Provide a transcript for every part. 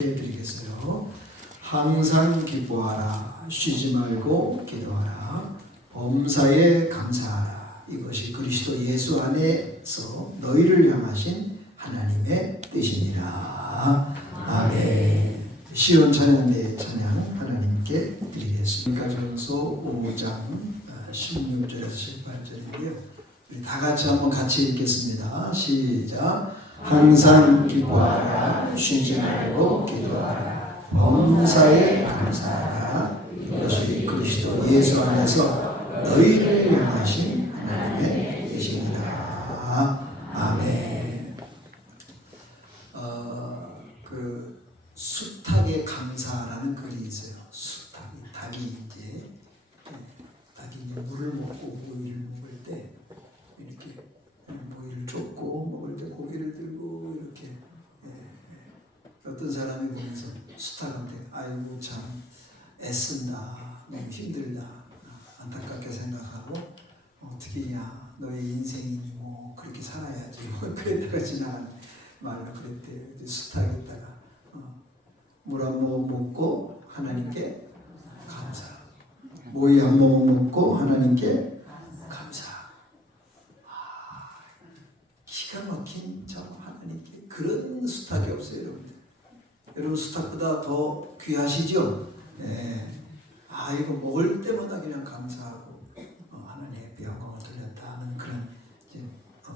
드리겠어요. 항상 기뻐하라. 쉬지 말고 기도하라. 범사에 감사하라. 이것이 그리스도 예수 안에서 너희를 향하신 하나님의 뜻이니라. 아멘. 시온 찬양대 찬양 하나님께 드리겠습니다. 가전서 5장 16절에서 18절인데요. 우리 다 같이 한번 같이 읽겠습니다. 시작. 항상 기뻐하라. 쉬지 말고 기도하라. 범사에 감사하라. 이것이 그리스도 예수 안에서 너희를 향하신 하나님의 뜻입니다. 아멘. 그 수탉에 감사라는 글이 있어요. 닭이 이제 물을 먹고 모이를 먹을 때 이렇게 모이를 쫓고 먹을 때 고기를 들고 이렇게 어떤 사람이 보면서 수탉한테 아이고 참 애쓴다, 너무 힘들다, 안타깝게 생각하고 어떻게냐, 너의 인생이니 뭐 그렇게 살아야지 뭐 그랬다가 지나간 말로 그랬대요. 수탉이 있다가 물 한 모금 먹고 하나님께 감사, 모이 한 모금 먹고 하나님께 감사. 기가 막힌 참 하나님께 그런 수탉이 없어요, 여러분들. 여러분 수탉보다 더 귀하시죠? 네. 이거 먹을 때마다 그냥 감사하고 하나님의 영광을 돌렸다는 그런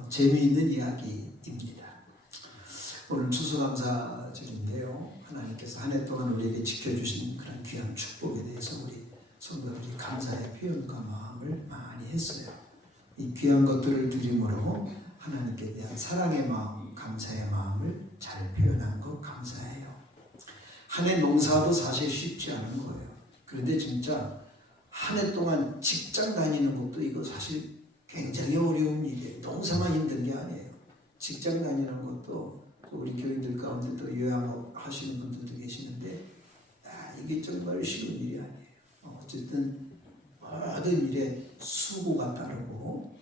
재미있는 이야기입니다. 오늘 추수감사절인데요. 하나님께서 한 해 동안 우리에게 지켜주신 그런 귀한 축복에 대해서 우리 성도들이 감사의 표현과 마음을 많이 했어요. 이 귀한 것들을 드림으로 하나님께 대한 사랑의 마음, 감사의 마음을 잘 표현한 것 감사해요. 한 해 농사도 사실 쉽지 않은 거예요. 그런데 진짜 한 해 동안 직장 다니는 것도 이거 사실 굉장히 어려운 일이에요. 농사만 힘든 게 아니에요. 직장 다니는 것도 우리 교인들 가운데 또 요양업 하시는 분들도 계시는데 이게 정말 쉬운 일이 아니에요. 어쨌든 모든 일에 수고가 따르고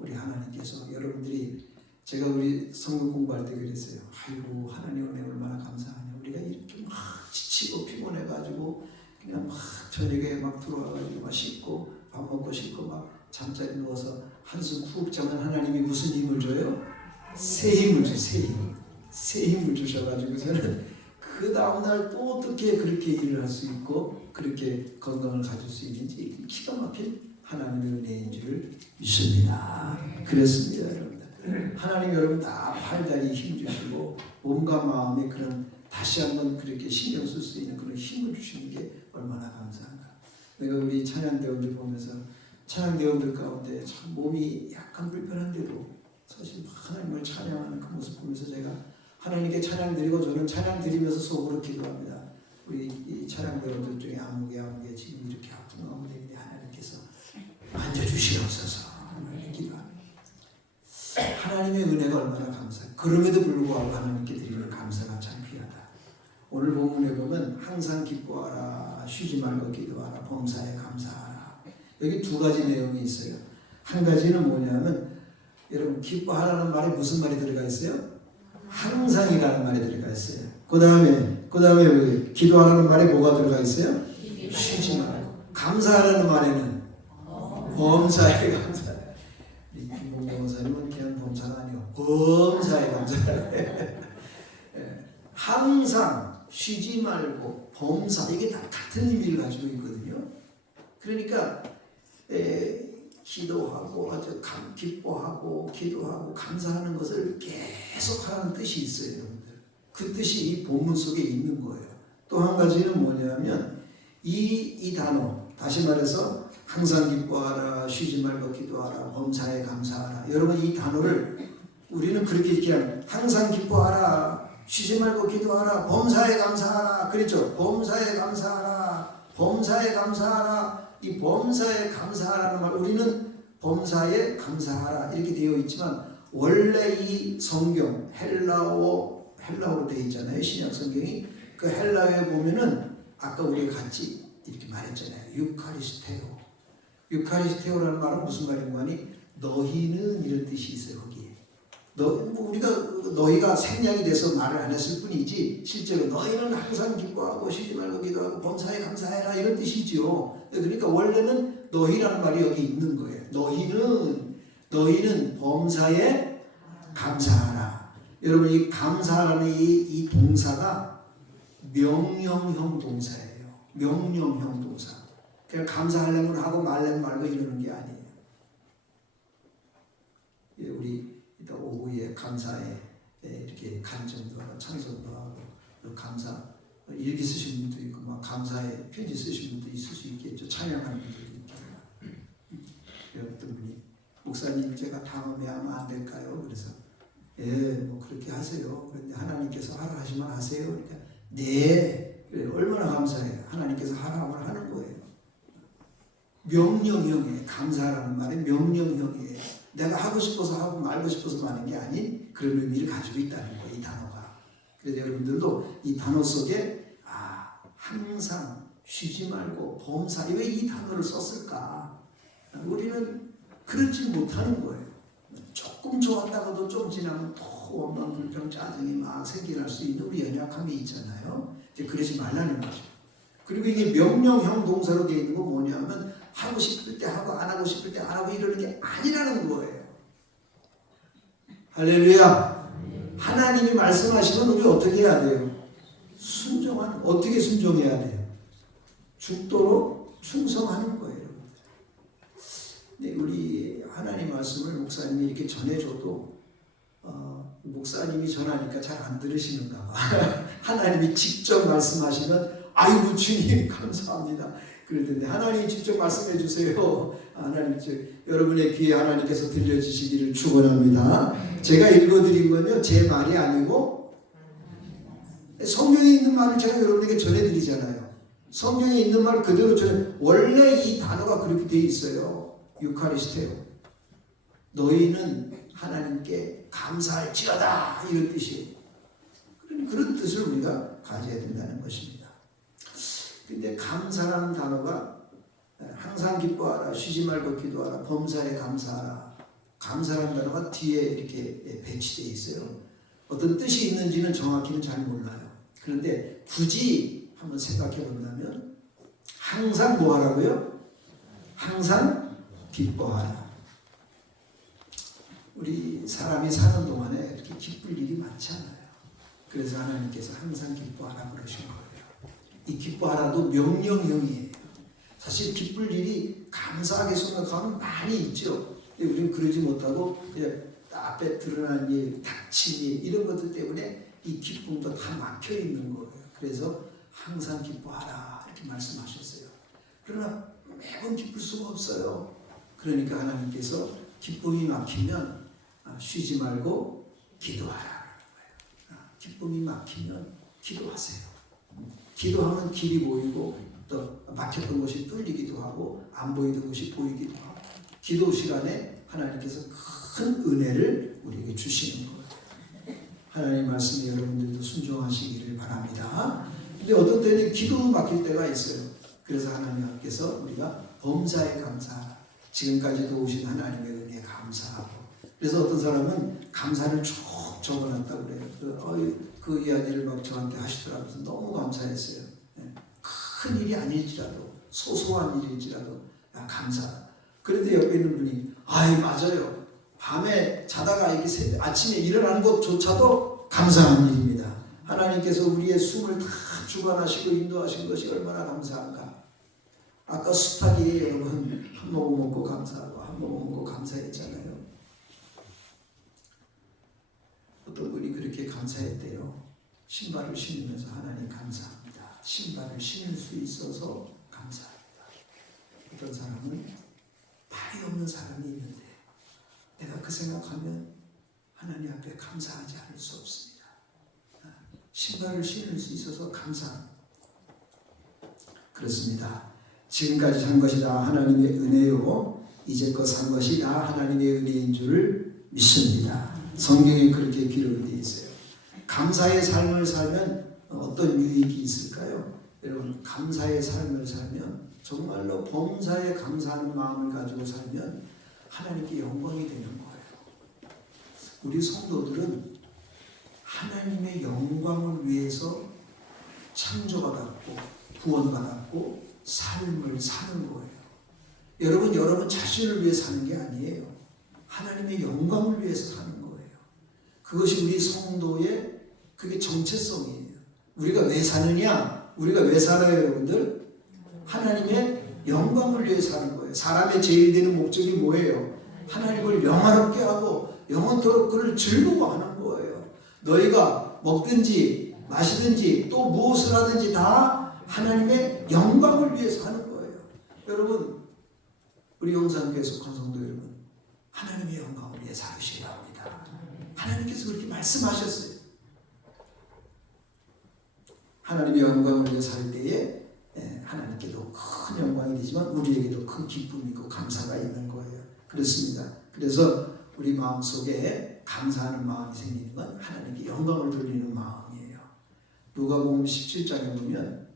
우리 하나님께서 여러분들이 제가 우리 성경 공부할 때 그랬어요. 아이고 하나님 은혜 얼마나 감사하냐. 우리가 이렇게 막 지치고 피곤해가지고 그냥 막 저녁에 막 들어와가지고 막 씻고 밥 먹고 씻고 막 잠자리 누워서 한숨 푹 자면 하나님이 무슨 힘을 줘요? 새 힘을 줘. 새 힘을 주셔가지고 저는 그 다음날 또 어떻게 그렇게 일을 할 수 있고 그렇게 건강을 가질 수 있는지 기가 막힌 하나님의 은혜인 줄 믿습니다. 그렇습니다, 여러분들. 하나님 여러분 다 팔다리 힘 주시고 몸과 마음에 그런 다시 한번 그렇게 신경 쓸 수 있는 그런 힘을 주시는 게 얼마나 감사한가. 내가 우리 찬양대원들 보면서 찬양대원들 가운데 참 몸이 약간 불편한데도 사실 하나님을 찬양하는 그 모습 보면서 제가 하나님께 찬양 드리고 저는 찬양 드리면서 속으로 기도합니다. 우리 이 찬양대원들 중에 아무개 지금 이렇게 아픈 가운데 하나님께서 만져주시옵소서 하나님 기도합니다. 하나님의 은혜가 얼마나 감사해요. 그럼에도 불구하고 하나님께 드리는 감사가 참 귀하다. 오늘 본문에 보면 항상 기뻐하라, 쉬지 말고 기도하라, 범사에 감사하라. 여기 두 가지 내용이 있어요. 한 가지는 뭐냐면 여러분 기뻐하라는 말에 무슨 말이 들어가 있어요? 항상이라는 말이 들어가 있어요. 그 다음에 기도하라는 말에 뭐가 들어가 있어요? 쉬지 말고. 감사하라는 말에는 범사에 감사해. 김봉 변호사님은 그냥 범사가 아니고 범사에 감사해. 항상 쉬지 말고 범사, 이게 다 같은 의미를 가지고 있거든요. 그러니까 기도하고 아주 기뻐하고 기도하고 감사하는 것을 계속하는 뜻이 있어요, 여러분들. 그 뜻이 이 본문 속에 있는 거예요. 또 한 가지는 뭐냐면 이 단어, 다시 말해서 항상 기뻐하라, 쉬지 말고 기도하라, 범사에 감사하라. 여러분 이 단어를 우리는 그렇게 그냥 항상 기뻐하라, 쉬지 말고 기도하라, 범사에 감사하라 그랬죠. 범사에 감사하라, 범사에 감사하라. 이 범사에 감사하라는 말, 우리는 범사에 감사하라 이렇게 되어 있지만 원래 이 성경 헬라어로 되어 있잖아요. 신약 성경이. 그 헬라어에 보면은 아까 우리가 같이 이렇게 말했잖아요. 유카리스테오. 유카리스테오라는 말은 무슨 말인가 하니 너희는 이런 뜻이 있어요. 거기에 우리가 너희가 생략이 돼서 말을 안 했을 뿐이지 실제로 너희는 항상 기뻐하고 쉬지 말고 기도하고 범사에 감사해라 이런 뜻이지요. 그러니까 원래는 너희라는 말이 여기 있는 거예요. 너희는 범사에 감사하라. 여러분 이 감사라는 이 동사가 명령형 동사예요. 명령형 동사. 그냥 감사하려면 하고 말려면 말고 이러는 게 아니에요. 우리 이따 오후에 감사에 이렇게 간증도 하고 찬송도 하고 감사 일기 쓰신 분도 있고 막 감사에 편지 쓰신 분도 있을 수 있겠죠. 찬양하는 분들도 있고. 어떤 분이 목사님 제가 다음에 하면 안 될까요? 그래서 뭐 그렇게 하세요. 그런데 하나님께서 하라 하시면 하세요. 그러니까 네 그래, 얼마나 감사해요. 하나님께서 하라 하면 하는 거예요. 명령형이에요. 감사라는 말이 명령형이에요. 내가 하고 싶어서 하고 말고 싶어서 하는 게 아닌 그런 의미를 가지고 있다는 거예요. 이 단어가. 그래서 여러분들도 이 단어 속에 항상 쉬지 말고 범사 왜 이 단어를 썼을까? 우리는 그렇지 못하는 거예요. 조금 좋았다가도 좀 지나면 또 원망 불평 짜증이 막 생겨날 수 있는 우리 연약함이 있잖아요. 이제 그러지 말라는 거죠. 그리고 이게 명령형 동사로 되어 있는 건 뭐냐면 하고 싶을 때 하고 안 하고 싶을 때 안 하고 이러는 게 아니라는 거예요. 할렐루야. 하나님이 말씀하시면 우리 어떻게 해야 돼요? 어떻게 순종해야 돼요? 죽도록 충성하는 거예요. 근데 우리 하나님 말씀을 목사님이 이렇게 전해줘도 목사님이 전하니까 잘 안 들으시는가 봐. 하나님이 직접 말씀하시면 아이고 주님 감사합니다. 그럴 텐데 하나님 직접 말씀해 주세요. 하나님 여러분의 귀에 하나님께서 들려주시기를 축원합니다. 제가 읽어드린 건요 제 말이 아니고 성경에 있는 말을 제가 여러분에게 전해드리잖아요. 성경에 있는 말 그대로 원래 이 단어가 그렇게 되어 있어요. 유카리스테오. 너희는 하나님께 감사할지어다 이런 뜻이에요. 그런 뜻을 우리가 가져야 된다는 것입니다. 근데 감사라는 단어가 항상 기뻐하라, 쉬지 말고 기도하라, 범사에 감사하라. 감사라는 단어가 뒤에 이렇게 배치되어 있어요. 어떤 뜻이 있는지는 정확히는 잘 몰라요. 그런데 굳이 한번 생각해 본다면 항상 뭐 하라고요? 항상 기뻐하라. 우리 사람이 사는 동안에 이렇게 기쁠 일이 많지 않아요. 그래서 하나님께서 항상 기뻐하라 그러신 거예요. 이 기뻐하라도 명령형이에요. 사실 기쁠 일이 감사하게 생각하면 많이 있죠. 근데 우리는 그러지 못하고 그냥 앞에 드러난 일, 닥친 일 이런 것들 때문에 이 기쁨도 다 막혀 있는 거예요. 그래서 항상 기뻐하라 이렇게 말씀하셨어요. 그러나 매번 기쁠 수가 없어요. 그러니까 하나님께서 기쁨이 막히면 쉬지 말고 기도하라는 거예요. 기쁨이 막히면 기도하세요. 기도하면 길이 보이고 또 막혔던 것이 뚫리기도 하고 안 보이던 것이 보이기도 하고 기도 시간에 하나님께서 큰 은혜를 우리에게 주시는 거예요. 하나님 말씀에 여러분들도 순종하시기를 바랍니다. 근데 어떤 때는 기도 막힐 때가 있어요. 그래서 하나님께서 우리가 범사에 감사하라. 지금까지 도우신 하나님의 은혜에 감사하고. 그래서 어떤 사람은 감사를 쭉 적어놨다고 그래요. 그 이야기를 막 저한테 하시더라고요. 너무 감사했어요. 큰 일이 아닐지라도 소소한 일일지라도 감사하다. 그런데 옆에 있는 분이 맞아요. 밤에 자다가 이렇게 아침에 일어나는 것조차도 감사한 일입니다. 하나님께서 우리의 숨을 다 주관하시고 인도하신 것이 얼마나 감사한가. 아까 수탉이 여러분 한 모금 먹고 감사하고 한 모금 먹고 감사했잖아요. 어떤 분이 그렇게 감사했대요. 신발을 신으면서 하나님 감사합니다. 신발을 신을 수 있어서 감사합니다. 어떤 사람은 발이 없는 사람이 있는데 내가 그 생각하면 하나님 앞에 감사하지 않을 수 없습니다. 신발을 신을 수 있어서 감사합니다. 그렇습니다. 지금까지 산 것이 다 하나님의 은혜요 이제껏 산 것이 다 하나님의 은혜인 줄을 믿습니다. 성경에 그렇게 기록이 되어 있어요. 감사의 삶을 살면 어떤 유익이 있을까요? 여러분 감사의 삶을 살면 정말로 범사에 감사하는 마음을 가지고 살면 하나님께 영광이 되는 거예요. 우리 성도들은 하나님의 영광을 위해서 창조받았고 구원받았고 삶을 사는 거예요. 여러분 자신을 위해 사는 게 아니에요. 하나님의 영광을 위해서 사는 거예요. 그것이 우리 성도의 그게 정체성이에요. 우리가 왜 사느냐? 우리가 왜 살아요, 여러분들? 하나님의 영광을 위해 사는 거예요. 사람의 제일 되는 목적이 뭐예요? 하나님을 영화롭게 하고 영원토록 그를 즐거워하는 거예요. 너희가 먹든지 마시든지 또 무엇을 하든지 다 하나님의 영광을 위해서 하는 거예요. 여러분, 우리 용산교회 속한 성도 여러분, 하나님의 영광을 위해 살으셔야 합니다. 하나님께서 그렇게 말씀하셨어요. 하나님의 영광을 위해 살 때에 하나님께도 큰 영광이 되지만 우리에게도 큰 기쁨이 있고 감사가 있는 거예요. 그렇습니다. 그래서 우리 마음속에 감사하는 마음이 생기는 건 하나님께 영광을 돌리는 마음이에요. 누가복음 17장에 보면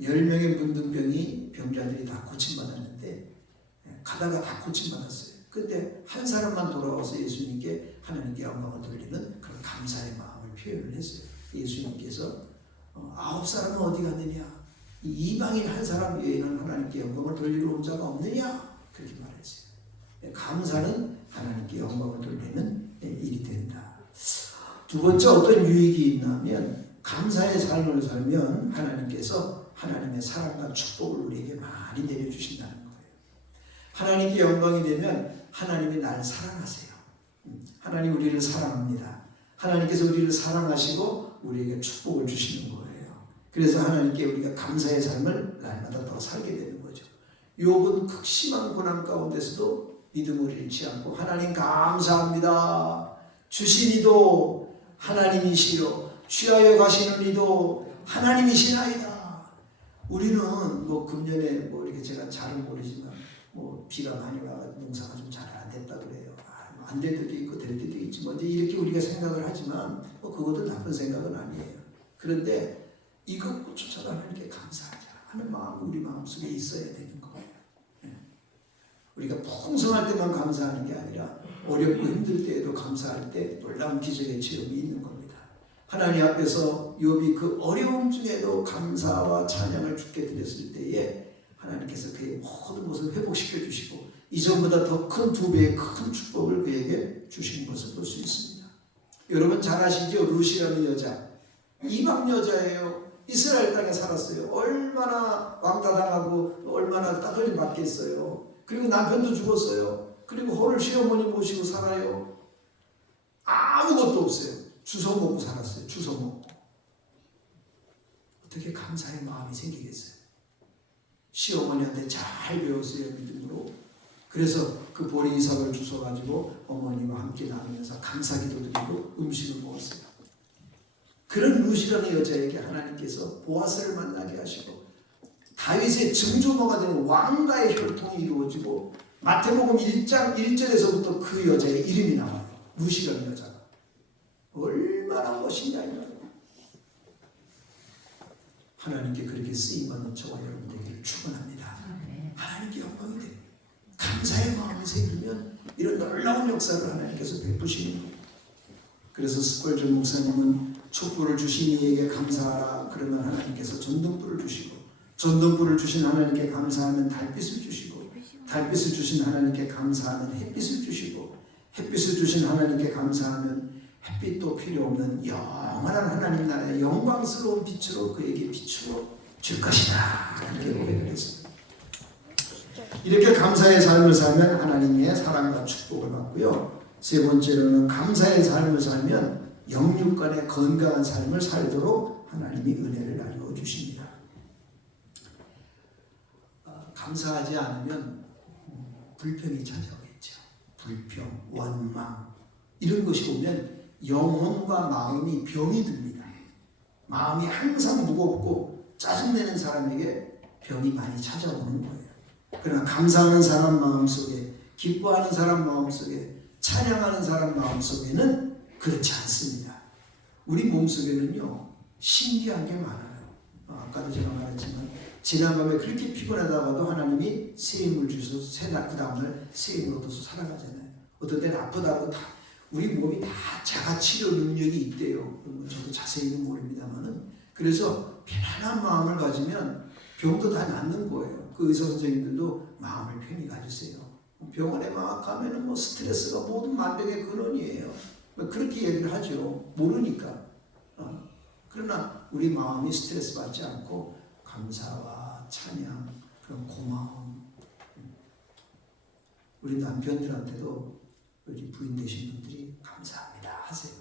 10명의 문둥병이 병자들이 다 고침받았는데 가다가 다 고침받았어요. 근데 한 사람만 돌아와서 예수님께 하나님께 영광을 돌리는 그런 감사의 마음을 표현을 했어요. 예수님께서 9사람은 어디 갔느냐? 이방인 한 사람 외에는 하나님께 영광을 돌리러 온 자가 없느냐? 그렇게 말했어요. 감사는 하나님께 영광을 돌리는 일이 된다. 두 번째 어떤 유익이 있냐면 감사의 삶을 살면 하나님께서 하나님의 사랑과 축복을 우리에게 많이 내려주신다는 거예요. 하나님께 영광이 되면 하나님이 날 사랑하세요. 하나님 우리를 사랑합니다. 하나님께서 우리를 사랑하시고 우리에게 축복을 주시는 거예요. 그래서 하나님께 우리가 감사의 삶을 날마다 더 살게 되는 거죠. 욥은 극심한 고난 가운데서도 믿음을 잃지 않고 하나님 감사합니다. 주신 이도 하나님이시요 취하여 가시는 이도 하나님이시나이다. 우리는 뭐 금년에 뭐 이렇게 제가 잘은 모르지만 뭐 비가 많이 와가지고 농사가 좀 잘 안 됐다 그래요. 안 될 때도 있고 될 때도 있지 뭐 이렇게 우리가 생각을 하지만 뭐 그것도 나쁜 생각은 아니에요. 그런데 이것조차도 하나님께 감사하자 하는 마음이 우리 마음속에 있어야 되는 거예요. 우리가 풍성할 때만 감사하는 게 아니라 어렵고 힘들 때에도 감사할 때 놀라운 기적의 체험이 있는 겁니다. 하나님 앞에서 욥이 그 어려움 중에도 감사와 찬양을 주께 드렸을 때에 하나님께서 그의 모든 것을 회복시켜 주시고 이전보다 더 큰 2배의 큰 축복을 그에게 주신 것을 볼 수 있습니다. 여러분 잘 아시죠? 룻이라는 여자, 이방 여자예요. 이스라엘 땅에 살았어요. 얼마나 왕따당하고 얼마나 따돌림 받겠어요. 그리고 남편도 죽었어요. 그리고 호를 시어머니 모시고 살아요. 아무것도 없어요. 주워 먹고 살았어요. 주워 먹고. 어떻게 감사의 마음이 생기겠어요? 시어머니한테 잘 배웠어요. 믿음으로. 그래서 그 보리 이삭을 주워가지고 어머니와 함께 나누면서 감사기도 드리고 음식을 먹었어요. 그런 룻이라는 여자에게 하나님께서 보아스를 만나게 하시고 다윗의 증조모가 되는 왕가의 혈통이 이루어지고 마태복음 1장 1절에서부터 그 여자의 이름이 나와요. 룻이라는 여자가. 얼마나 멋있냐 이 말이에요. 하나님께 그렇게 쓰임받는 저와 여러분 되기를 축원합니다. 하나님께 영광이 됩니다. 감사의 마음이 생기면 이런 놀라운 역사를 하나님께서 베푸시는 거예요. 그래서 스콜전 목사님은 촛불을 주신 이에게 감사하라. 그러면 하나님께서 전등불을 주시고 전등불을 주신 하나님께 감사하면 달빛을 주시고 달빛을 주신 하나님께 감사하면 햇빛을 주시고 햇빛을 주신 하나님께 감사하면 햇빛도 필요 없는 영원한 하나님 나라의 영광스러운 빛으로 그에게 비추어 줄 것이다. 이렇게 고백을 했습니다. 이렇게 감사의 삶을 살면 하나님의 사랑과 축복을 받고요. 세 번째로는 감사의 삶을 살면 영육간의 건강한 삶을 살도록 하나님이 은혜를 나누어 주십니다. 감사하지 않으면 불평이 찾아오겠죠. 불평, 원망 이런 것이 오면 영혼과 마음이 병이 듭니다. 마음이 항상 무겁고 짜증내는 사람에게 병이 많이 찾아오는 거예요. 그러나 감사하는 사람 마음속에, 기뻐하는 사람 마음속에, 찬양하는 사람 마음속에는 그렇지 않습니다. 우리 몸속에는요 신기한 게 많아요. 아까도 제가 말했지만 지난밤에 그렇게 피곤하다가도 하나님이 새 힘을 주셔서 그 다음날 새 힘을 얻어서 살아가잖아요. 어떤 때는 아프다고 다 우리 몸이 다 자가치료 능력이 있대요. 저도 자세히는 모릅니다만은. 그래서 편안한 마음을 가지면 병도 다 낫는 거예요. 그 의사 선생님들도 마음을 편히 가지세요. 병원에 막 가면은 뭐 스트레스가 모든 만병의 근원이에요. 그렇게 얘기를 하죠. 모르니까. 그러나 우리 마음이 스트레스 받지 않고 감사와 찬양, 그런 고마움. 우리 남편들한테도 우리 부인 되신 분들이 감사합니다 하세요.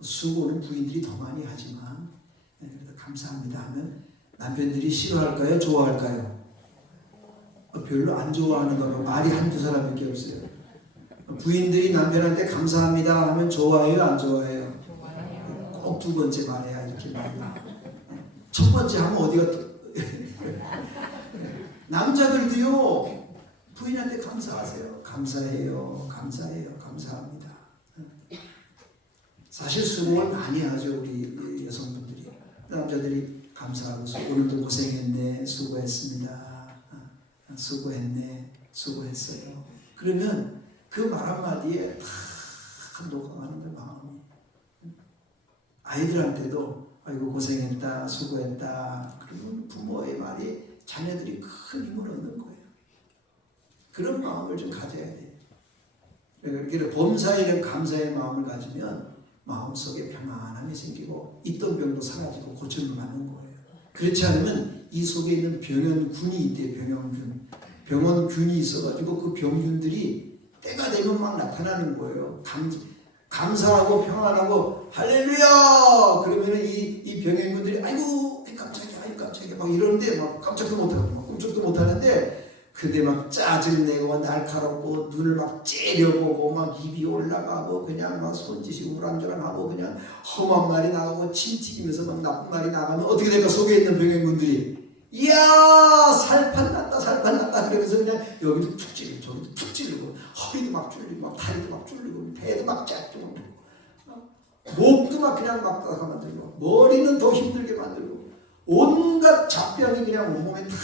수고는 부인들이 더 많이 하지만 그래도 감사합니다 하면 남편들이 싫어할까요? 좋아할까요? 별로 안 좋아하는 거로 말이 한두 사람밖에 없어요. 부인들이 남편한테 감사합니다 하면 좋아해요? 안 좋아해요? 꼭 두 번째 말해야 이렇게 말이 나. 첫 번째 하면 어디가 남자들도요 부인한테 감사하세요. 감사해요. 감사해요. 감사합니다. 사실 수고를 많이 하죠. 우리 여성분들이. 남자들이 감사하고 오늘도 고생했네. 수고했습니다. 수고했네. 수고했어요. 그러면 그 말 한마디에 다 녹아가는 마음이. 아이들한테도 아이고 고생했다. 수고했다. 그러면 부모의 말이 자녀들이 큰 힘을 얻는 거예요. 그런 마음을 좀 가져야 돼요. 그러니까 범사에는 감사의 마음을 가지면 마음속에 평안함이 생기고 있던 병도 사라지고 고침을 받는 거예요. 그렇지 않으면 이 속에 있는 병원균이 있대요. 병원균. 병원균이 있어가지고 그 병균들이 때가 되면 막 나타나는 거예요. 감사하고 평안하고 할렐루야! 그러면은 이 병원균들이 아이고 깜짝이야, 아이고 깜짝이야 막 이러는데 막 깜짝도 못하고 막 꿈쩍도 못하는데 근데 막 짜증내고 날카롭고 눈을 막 째려보고 막 입이 올라가고 그냥 막 손짓이 우랑좌랑하고 그냥 험한 말이 나가고 침 튀기면서 막 나쁜 말이 나가면 어떻게 될까? 속에 있는 병행군들이 이야 살판 났다 그러면서 그냥 여기도 툭 찌르고 저기도 툭 찌르고 허리도 막 쫄리고 막 다리도 막 쫄리고 배도 막 짝짝 목도 막 그냥 막 만들고 머리는 더 힘들게 만들고 온갖 잡병이 그냥 온몸에 다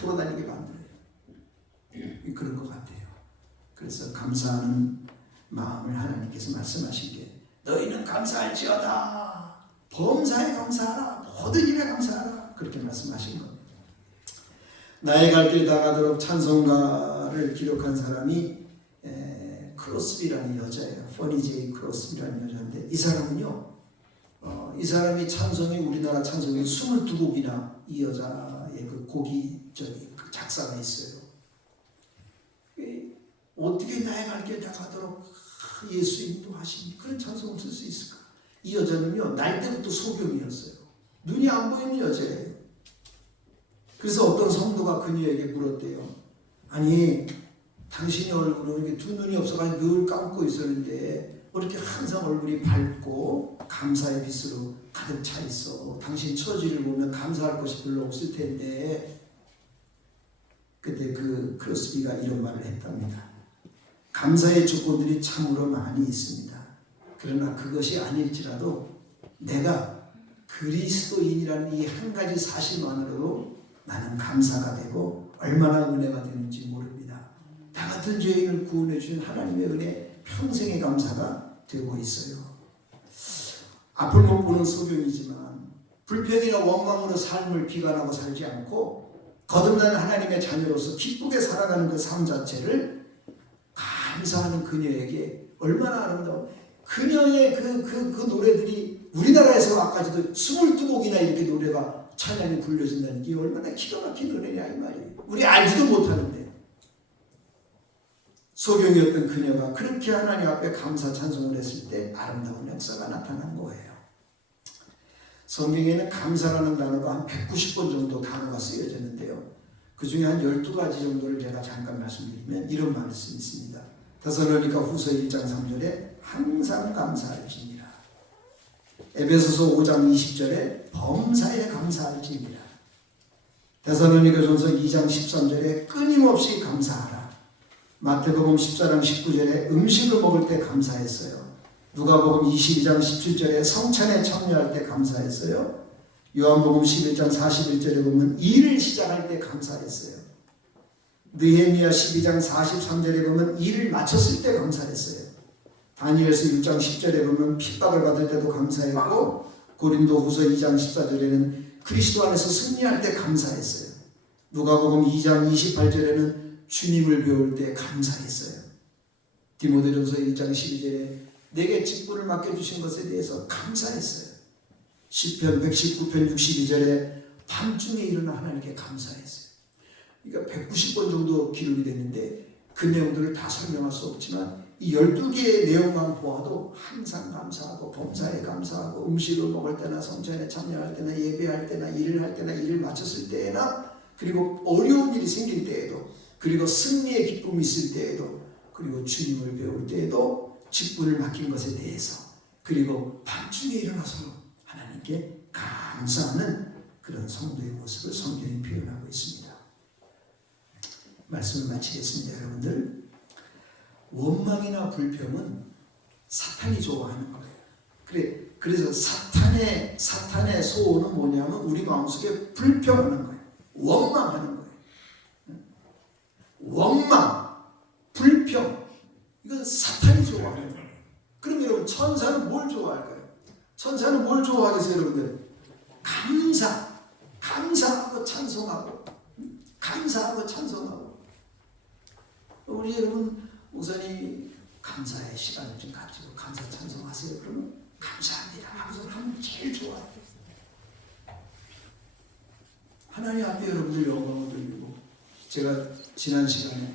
돌아다니게 만들어요. 그런 것 같아요. 그래서 감사하는 마음을 하나님께서 말씀하신 게 너희는 감사할지어다. 범사에 감사하라. 모든 일에 감사하라. 그렇게 말씀하신 겁니다. 나의 갈 길 다 가도록 찬송가를 기록한 사람이 크로스비라는 여자예요. 퍼니 제이 크로스비라는 여자인데 이 사람은요. 이 사람이 찬송이 우리나라 찬송이 22곡이나 이 여자의 그 곡이 그 작사가 있어요. 어떻게 나의 갈 길 다 가도록 예수 인도하시니 그런 찬송을 쓸 수 있을까? 이 여자는요 날 때부터 소경이었어요. 눈이 안 보이는 여자예요. 그래서 어떤 성도가 그녀에게 물었대요. 아니 당신의 얼굴은 이렇게 두 눈이 없어가지고 늘 감고 있었는데 이렇게 항상 얼굴이 밝고 감사의 빛으로 가득 차 있어. 당신 처지를 보면 감사할 것이 별로 없을 텐데 그때 그 크로스비가 이런 말을 했답니다. 감사의 조건들이 참으로 많이 있습니다. 그러나 그것이 아닐지라도 내가 그리스도인이라는 이 한 가지 사실만으로도 나는 감사가 되고 얼마나 은혜가 되는지 모릅니다. 나 같은 죄인을 구원해 주신 하나님의 은혜 평생의 감사가 되고 있어요. 앞을 못 보는 소경이지만 불평이나 원망으로 삶을 비관하고 살지 않고 거듭난 하나님의 자녀로서 기쁘게 살아가는 그 삶 자체를 감사하는 그녀에게 얼마나 아름다운 그녀의 그 노래들이 우리나라에서 아까지도 22곡이나 이렇게 노래가 찬양이 불려진다는 게 얼마나 기가 막힌 은혜냐 이 말이에요. 우리 알지도 못하는데 소경이었던 그녀가 그렇게 하나님 앞에 감사 찬송을 했을 때 아름다운 역사가 나타난 거예요. 성경에는 감사라는 단어가 한 190번 정도 단어가 쓰여졌는데요. 그 중에 한 12가지 정도를 제가 잠깐 말씀드리면 이런 말씀이 있습니다. 데살로니가 후서 1장 3절에 항상 감사할지니라. 에베소서 5장 20절에 범사에 감사할지니라. 데살로니가전서 2장 13절에 끊임없이 감사하라. 마태복음 14장 19절에 음식을 먹을 때 감사했어요. 누가복음 22장 17절에 성찬에 참여할 때 감사했어요. 요한복음 11장 41절에 보면 일을 시작할 때 감사했어요. 느헤미야 12장 43절에 보면 일을 마쳤을 때 감사했어요. 다니엘서 6장 10절에 보면 핍박을 받을 때도 감사했고, 고린도후서 2장 14절에는 그리스도 안에서 승리할 때 감사했어요. 누가복음 2장 28절에는 주님을 배울 때 감사했어요. 디모데전서 1장 12절에 내게 직분을 맡겨주신 것에 대해서 감사했어요. 시편 119편 62절에 밤중에 일어나 하나님께 감사했어요. 그러니까 190번 정도 기록이 됐는데 그 내용들을 다 설명할 수 없지만 이 12개의 내용만 보아도 항상 감사하고 범사에 감사하고 음식을 먹을 때나 성찬에 참여할 때나 예배할 때나 일을 할 때나 일을 마쳤을 때나 그리고 어려운 일이 생길 때에도 그리고 승리의 기쁨이 있을 때에도 그리고 주님을 배울 때에도 직분을 맡긴 것에 대해서 그리고 밤중에 일어나서 하나님께 감사하는 그런 성도의 모습을 성경이 표현하고 있습니다. 말씀을 마치겠습니다. 여러분들, 원망이나 불평은 사탄이 좋아하는 거예요. 그래서 사탄의 소원은 뭐냐면 우리 마음속에 불평하는 거예요. 원망하는 거예요. 원망, 불평, 이건 사탄이 좋아하는 거예요. 그럼 여러분, 천사는 뭘 좋아할까요? 천사는 뭘 좋아하겠어요, 여러분들? 감사하고 찬송하고, 감사하고 찬송하고. 우리 여러분, 목사님 감사의 시간을 좀 가지고 감사 찬송하세요. 그러면 감사합니다 하면서 하면 제일 좋아요. 하나님 앞에 여러분들 영광을 돌리고, 제가 지난 시간에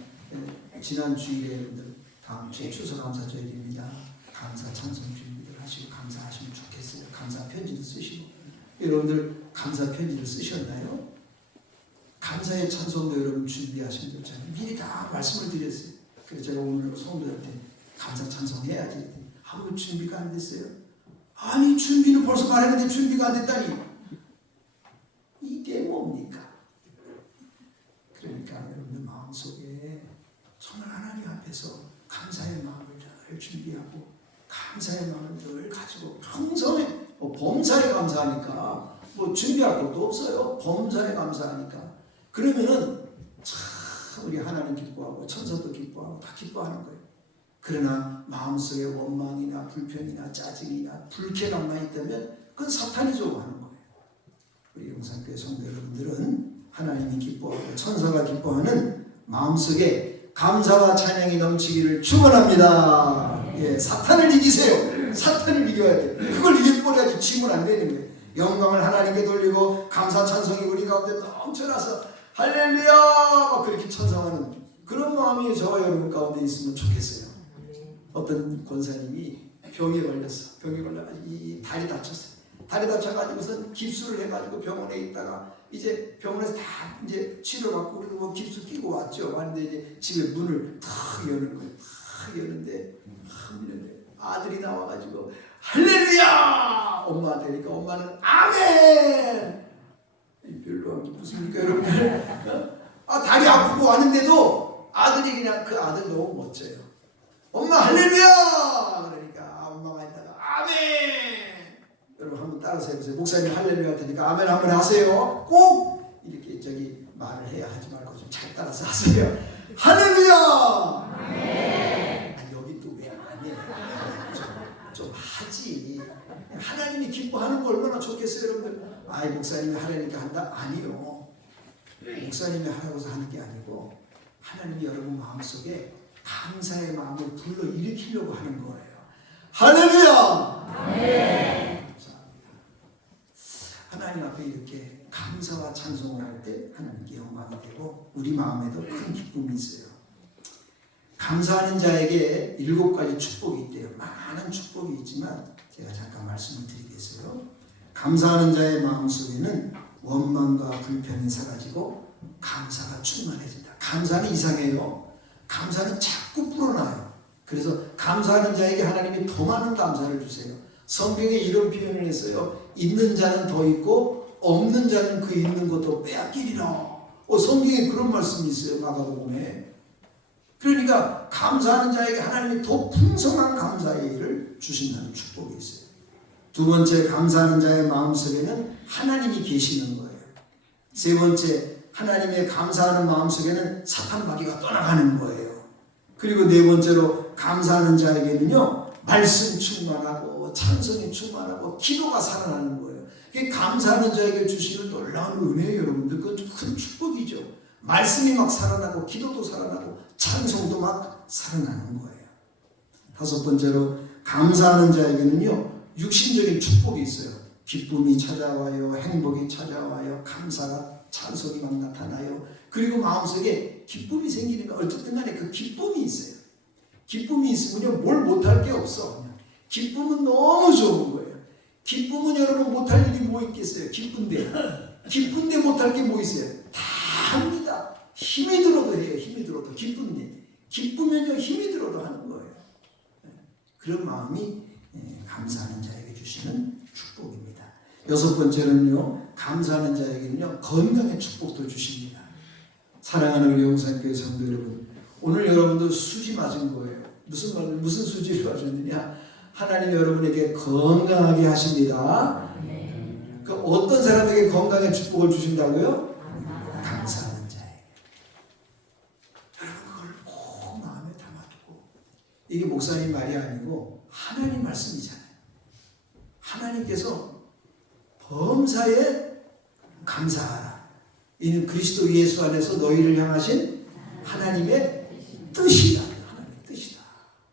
지난 주일에 여러분들 다음 주에 추수감사절입니다. 감사 찬송 준비를 하시고 감사하시면 좋겠어요. 감사 편지를 쓰시고, 여러분들 감사 편지를 쓰셨나요? 감사의 찬송도 여러분 준비하시면 좋잖아요. 미리 다 말씀을 드렸어요. 그래서 제가 오늘 성도들한테 감사 찬송 해야지. 아무 준비가 안 됐어요. 아니, 준비는 벌써 말했는데 준비가 안 됐다니. 이게 뭡니까? 그러니까 여러분들 마음속에 정말 하나님 앞에서 감사의 마음을 늘 준비하고 감사의 마음을 늘 가지고 평소에 범사에 감사하니까 뭐 준비할 것도 없어요. 범사에 감사하니까. 그러면은 참 우리 하나님 기뻐하고 천사도 기뻐하고 다 기뻐하는 거예요. 그러나 마음속에 원망이나 불평이나 짜증이나 불쾌감만 있다면 그건 사탄이 좋아하는 거예요. 우리 영산교회 성도 여러분들은 하나님이 기뻐하고 천사가 기뻐하는 마음속에 감사와 찬양이 넘치기를 축원합니다. 예, 사탄을 이기세요. 사탄을 이겨야 돼. 그걸 이겨버려야지 지면 안 되는 거예요. 영광을 하나님께 돌리고 감사 찬송이 우리 가운데 넘쳐나서 할렐루야 막 그렇게 찬송하는 그런 마음이 저와 여러분 가운데 있으면 좋겠어요. 어떤 권사님이 병에 걸렸어. 병에 걸려가지고 이 다리 다쳤어요. 다리 다쳐가지고선 깁스를 해가지고 병원에 있다가 이제 병원에서 다 이제 치료받고 그래도 뭐 깁스 끼고 왔죠. 왔는데 이제 집에 문을 탁 여는 거예요. 탁 여는데 아들이 나와가지고 할렐루야! 엄마 되니까 엄마는 아멘! 별로 안 기쁘십니까 여러분들? 다리 아프고 왔는데도 아들이 그냥 그 아들 너무 멋져요. 엄마 할렐루야! 그러니까 엄마가 있다가 아멘! 여러분 한번 따라서 해보세요. 목사님 할렐루야 하니까 아멘 한번 하세요. 꼭 이렇게 말을 해야 하지 말고 좀 잘 따라서 하세요. 할렐루야! 아멘! 여기 또 왜 안 해? 좀 하지. 하나님이 기뻐하는 거 얼마나 좋겠어요 여러분들. 아이 목사님이 하라니까 한다? 아니요. 목사님이 하라고서 하는 게 아니고 하나님이 여러분 마음속에 감사의 마음을 불러일으키려고 하는 거예요. 할렐루야! 아멘! 감사합니다. 하나님 앞에 이렇게 감사와 찬송을 할 때 하나님께 영광이 되고 우리 마음에도 큰 기쁨이 있어요. 감사하는 자에게 7가지 축복이 있대요. 많은 축복이 있지만 제가 잠깐 말씀을 드리겠어요. 감사하는 자의 마음속에는 원망과 불평이 사라지고 감사가 충만해진다. 감사는 이상해요. 감사는 자꾸 불어나요. 그래서 감사하는 자에게 하나님이 더 많은 감사를 주세요. 성경에 이런 표현을 했어요. 있는 자는 더 있고 없는 자는 그 있는 것도 빼앗기리라. 성경에 그런 말씀이 있어요. 마가복음에. 그러니까 감사하는 자에게 하나님이 더 풍성한 감사의 일을 주신다는 축복이 있어요. 두 번째, 감사하는 자의 마음속에는 하나님이 계시는 거예요. 세 번째, 하나님의 감사하는 마음속에는 사탄 마귀가 떠나가는 거예요. 그리고 네 번째로 감사하는 자에게는요 말씀 충만하고 찬송이 충만하고 기도가 살아나는 거예요. 그게 감사하는 자에게 주시는 놀라운 은혜예요, 여러분들. 그건 큰 축복이죠. 말씀이 막 살아나고 기도도 살아나고 찬송도 막 살아나는 거예요. 다섯 번째로 감사하는 자에게는요, 육신적인 축복이 있어요. 기쁨이 찾아와요. 행복이 찾아와요. 감사가 찬송이 막 나타나요. 그리고 마음속에 기쁨이 생기니까 어쨌든 간에 그 기쁨이 있어요. 기쁨이 있으면요, 뭘 못할 게 없어. 기쁨은 너무 좋은 거예요. 기쁨은 여러분 못할 일이 뭐 있겠어요? 기쁜데 못할 게 뭐 있어요? 다 합니다. 힘이 들어도 해요. 힘이 들어도 기쁜데 기쁘면요, 힘이 들어도 하는 거예요. 그런 마음이 감사하는 자에게 주시는 축복입니다. 여섯 번째는요, 감사하는 자에게는요, 건강의 축복도 주십니다. 사랑하는 우리 영산교회 성도 여러분, 오늘 여러분도 수지 맞은 거예요. 무슨 수지를 맞았느냐? 하나님 여러분에게 건강하게 하십니다. 그 어떤 사람에게 건강의 축복을 주신다고요? 감사하는 자에게. 여러분 그걸 꼭 마음에 담아두고, 이게 목사님 말이 아니고 하나님 말씀이잖아요. 하나님께서 범사에 감사하라. 이는 그리스도 예수 안에서 너희를 향하신 하나님의 뜻이다. 하나님의 뜻이다.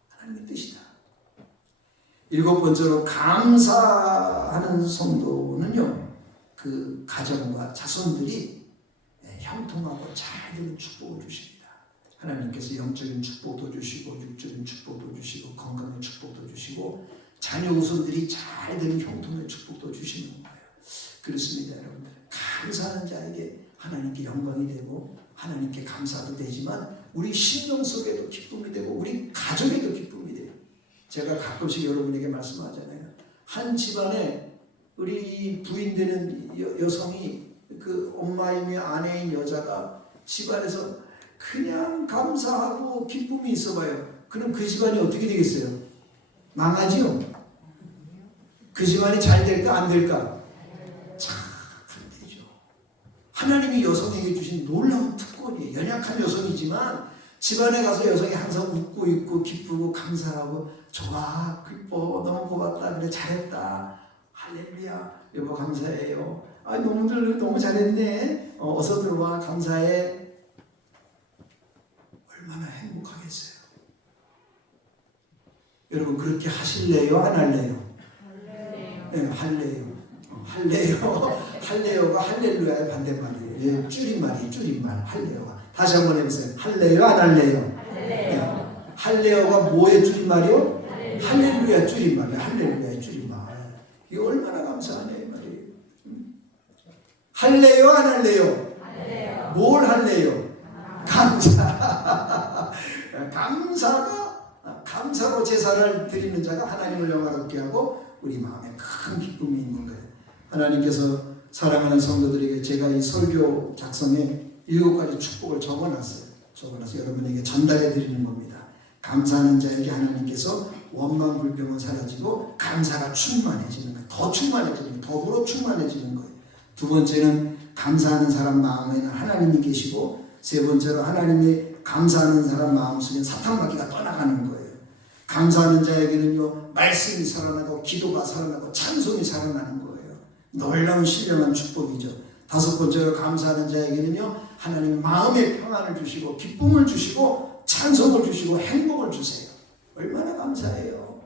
하나님의 뜻이다. 일곱 번째로 감사하는 성도는요, 그 가정과 자손들이 형통하고 잘 되는 축복을 주십니다. 하나님께서 영적인 축복도 주시고 육적인 축복도 주시고 건강의 축복도 주시고 자녀 후손들이 잘 되는 형통의 축복도 주시는 거예요. 그렇습니다, 여러분들. 감사하는 자에게 하나님께 영광이 되고 하나님께 감사도 되지만 우리 심령 속에도 기쁨이 되고 우리 가족에도 기쁨이 돼요. 제가 가끔씩 여러분에게 말씀하잖아요. 한 집안에 우리 부인 되는 여성이 그 엄마이며 아내인 여자가 집안에서 그냥 감사하고 기쁨이 있어봐요. 그럼 그 집안이 어떻게 되겠어요? 망하지요? 그 집안이 잘 될까 안 될까? 참 안 되죠. 하나님이 여성에게 주신 놀라운 특권이에요. 연약한 여성이지만 집안에 가서 여성이 항상 웃고 있고 기쁘고 감사하고 좋아, 기뻐, 너무 고맙다, 그래 잘했다, 할렐루야, 여보 감사해요, 아 너무 잘했네, 어서 들어와, 감사해. 얼마나 행복하겠어요. 여러분 그렇게 하실래요? 안 할래요? 네, 할래요. 할래요가 할렐루야의 반대말이에요. 예, 줄임말 할래요가. 다시 한번 해보세요. 할래요? 안 할래요? 네. 할래요가 뭐의 줄임말이요? 할렐루야 줄임말이에요. 할렐루야의 줄임말. 이게 얼마나 감사하냐 이 말이에요. 할래요? 안 할래요? 뭘 할래요? 감사. 감사로 제사를 드리는 자가 하나님을 영화롭게 하고 우리 마음에 큰 기쁨이 있는 거예요. 하나님께서 사랑하는 성도들에게 제가 이 설교 작성에 7가지 축복을 적어놨어요. 여러분에게 전달해 드리는 겁니다. 감사하는 자에게 하나님께서 원망 불평은 사라지고 감사가 충만해지는 거예요. 더 충만해지는 거예요. 더불어 충만해지는 거예요. 두 번째는 감사하는 사람 마음에는 하나님이 계시고, 세 번째로 하나님이 감사하는 사람 마음속에 사탄마귀가 떠나가는 거예요. 감사하는 자에게는요, 말씀이 살아나고 기도가 살아나고 찬송이 살아나는 거예요. 놀라운 신령한 축복이죠. 다섯 번째로 감사하는 자에게는요, 하나님 마음의 평안을 주시고 기쁨을 주시고 찬송을 주시고 행복을 주세요. 얼마나 감사해요.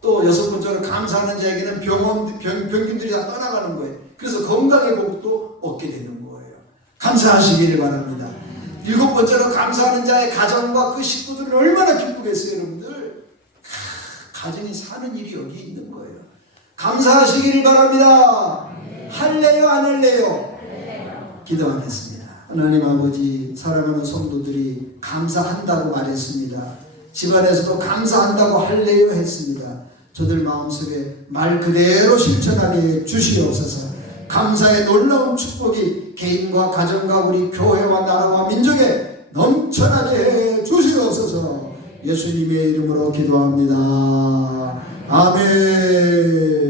또 여섯 번째로 감사하는 자에게는 병균들이 다 떠나가는 거예요. 그래서 건강의 복도 얻게 되는 거예요. 감사하시기를 바랍니다. 일곱 번째로 감사하는 자의 가정과 그 식구들은 얼마나 기쁘겠어요, 여러분들. 가정이 사는 일이 여기 있는 거예요. 감사하시기를 바랍니다. 할래요, 안 할래요? 기도하겠습니다. 하나님 아버지, 사랑하는 성도들이 감사한다고 말했습니다. 집안에서도 감사한다고 할래요 했습니다. 저들 마음속에 말 그대로 실천하게 주시옵소서. 감사의 놀라운 축복이 개인과 가정과 우리 교회와 나라와 민족에 넘쳐나게 해 주시옵소서. 예수님의 이름으로 기도합니다. 아멘.